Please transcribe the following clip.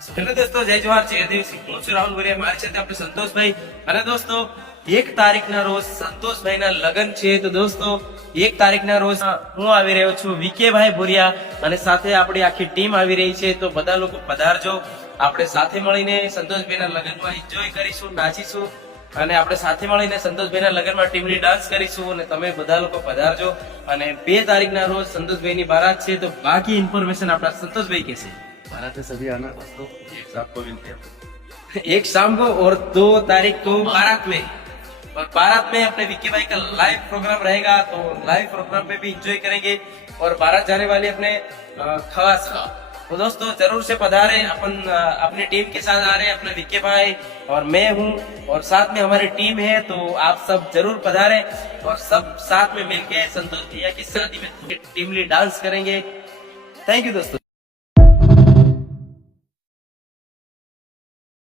Hello દોસ્તો, જય જવાહર, જય દેવસિંહ. હું છું રાહુલ ભુરિયા. મારી સાથે આપણે સંતોષભાઈ. અને દોસ્તો 1 તારીખના રોજ સંતોષભાઈના લગ્ન છે. તો દોસ્તો 1 તારીખના રોજ હું આવી રહ્યો છું, વિકેભાઈ ભુરિયા, અને સાથે આપણી આખી ટીમ આવી રહી છે. તો બધા લોકો પધારજો. આપણે સાથે મળીને સંતોષભાઈના લગ્નમાં એન્જોય કરીશું, નાચીશું, અને આપણે સાથે મળીને સંતોષભાઈના લગ્નમાં ટીમની ડાન્સ કરીશું. અને તમે બધા લોકો પધારજો. અને 2 તારીખના રોજ સંતોષભાઈની બારાત છે. તો બાકી ઇન્ફોર્મેશન આપણા સંતોષભાઈ કહેશે. बारात में सभी आना दोस्तों, एक साथ को मिलते हैं। 1 शाम को और 2 तारीख को बारात में. और बारात में अपने विक्की भाई का लाइव प्रोग्राम रहेगा. तो लाइव प्रोग्राम पे भी एंजॉय करेंगे. और बारात जाने वाली अपने खवास का. तो दोस्तों जरूर से पधारे. अपन अपनी टीम के साथ आ रहे हैं, अपने विक्की भाई और मैं हूँ, और साथ में हमारी टीम है. तो आप सब जरूर पधारे और सब साथ में मिलके संतोष भैया की शादी में टीमली डांस करेंगे. थैंक यू दोस्तों.